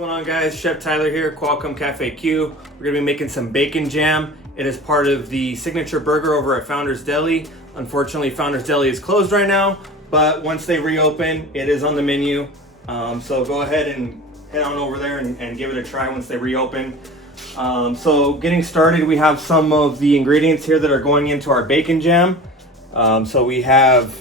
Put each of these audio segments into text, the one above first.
going on, guys? Chef Tyler here, Qualcomm Cafe Q. We're gonna be making some bacon jam. It is part of the signature burger over at Founders Deli. Unfortunately, Founders Deli is closed right now, but once they reopen, it is on the menu. So go ahead and head on over there and give it a try once they reopen. So getting started, we have some of the ingredients here that are going into our bacon jam. So we have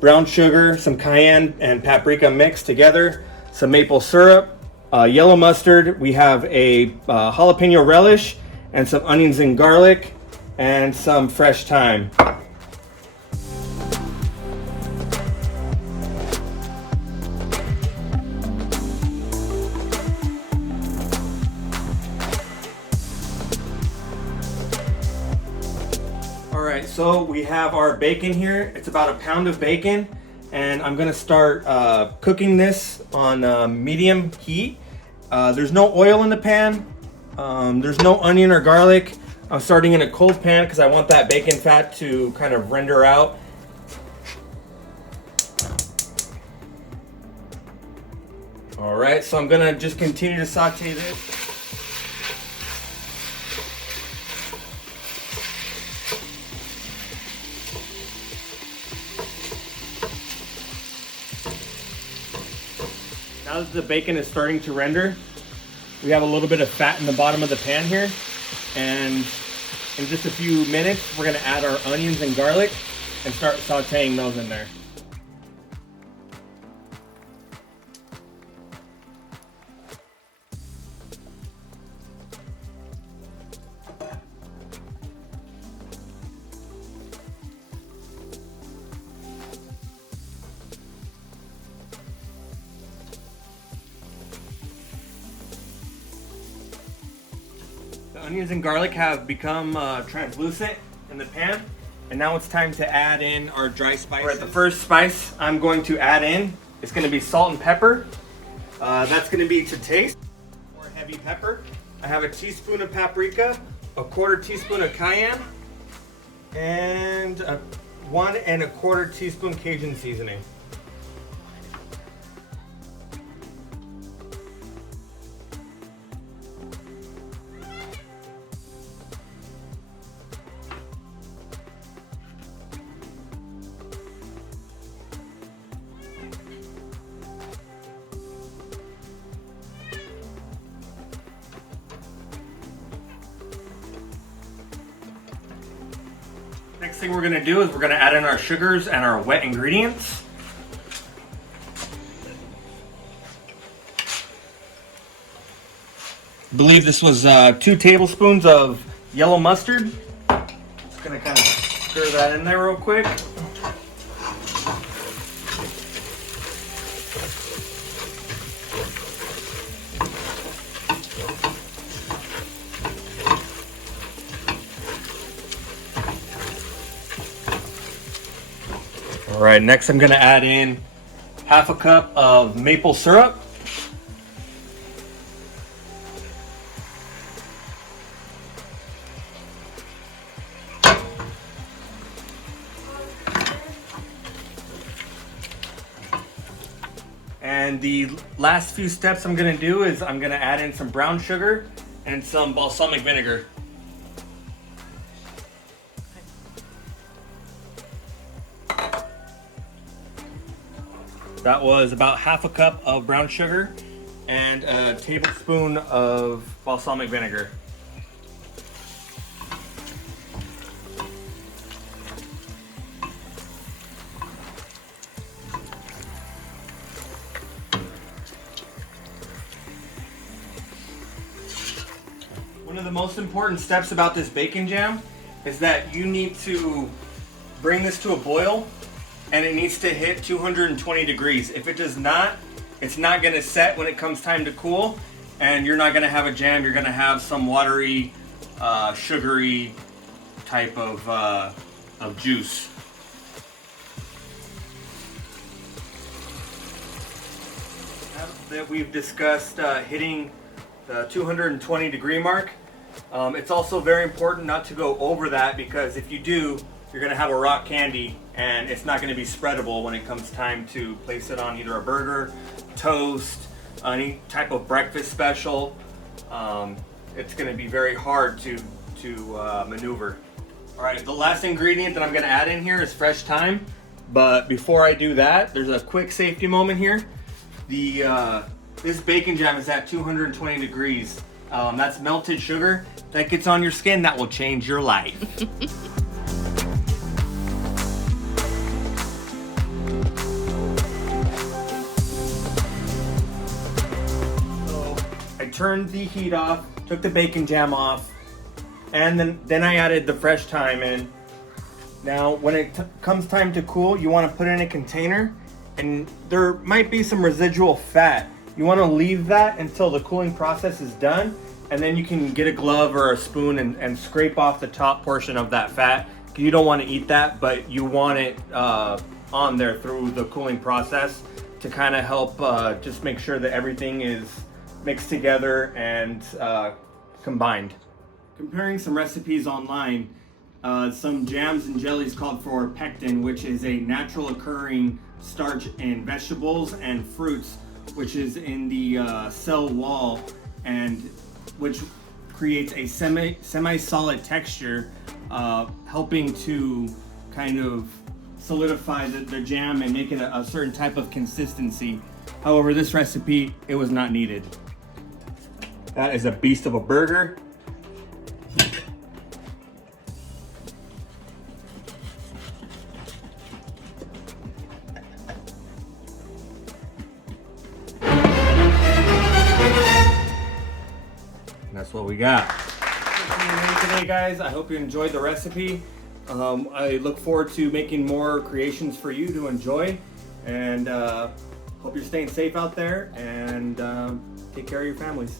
brown sugar, some cayenne and paprika mixed together, some maple syrup, yellow mustard. We have a jalapeno relish and some onions and garlic and some fresh thyme. Alright, so we have our bacon here. It's about a pound of bacon, and I'm gonna start cooking this on medium heat. There's no oil in the pan. There's no onion or garlic. I'm starting in a cold pan because I want that bacon fat to kind of render out. Alright, so I'm gonna just continue to saute this. Now that the bacon is starting to render, we have a little bit of fat in the bottom of the pan here, and in just a few minutes we're going to add our onions and garlic and start sauteing those in there. The onions and garlic have become translucent in the pan, and now it's time to add in our dry spices. All right, the first spice I'm going to add in is going to be salt and pepper. That's going to be to taste. More heavy pepper. I have a teaspoon of paprika, a quarter teaspoon of cayenne, and 1 1/4 teaspoon Cajun seasoning. Next thing we're going to do is we're going to add in our sugars and our wet ingredients. I believe this was 2 tablespoons of yellow mustard. Just going to kind of stir that in there real quick. All right, next I'm going to add in 1/2 cup of maple syrup. And the last few steps I'm going to do is I'm going to add in some brown sugar and some balsamic vinegar. That was about 1/2 cup of brown sugar and a tablespoon of balsamic vinegar. One of the most important steps about this bacon jam is that you need to bring this to a boil, and it needs to hit 220 degrees. If it does not, it's not gonna set when it comes time to cool, and you're not gonna have a jam. You're gonna have some watery, sugary type of juice. Now that we've discussed hitting the 220 degree mark, it's also very important not to go over that, because if you do, you're going to have a rock candy and it's not going to be spreadable when it comes time to place it on either a burger, toast, any type of breakfast special, it's going to be very hard to maneuver. All right, the last ingredient that I'm going to add in here is fresh thyme. But before I do that, there's a quick safety moment here. This bacon jam is at 220 degrees. That's melted sugar. That gets on your skin, that will change your life. So I turned the heat off, took the bacon jam off, and then I added the fresh thyme in. Now, when it comes time to cool, you want to put it in a container, and there might be some residual fat. You want to leave that until the cooling process is done, and then you can get a glove or a spoon and scrape off the top portion of that fat. You don't want to eat that, but you want it on there through the cooling process to kind of help just make sure that everything is mixed together and combined. Comparing some recipes online, some jams and jellies called for pectin, which is a natural occurring starch in vegetables and fruits, which is in the cell wall, and which creates a semi-solid texture, helping to kind of solidify the jam and make it a certain type of consistency. However, this recipe, it was not needed. That is a beast of a burger. That's what we got. Today, guys, I hope you enjoyed the recipe. I look forward to making more creations for you to enjoy, and hope you're staying safe out there, and take care of your families.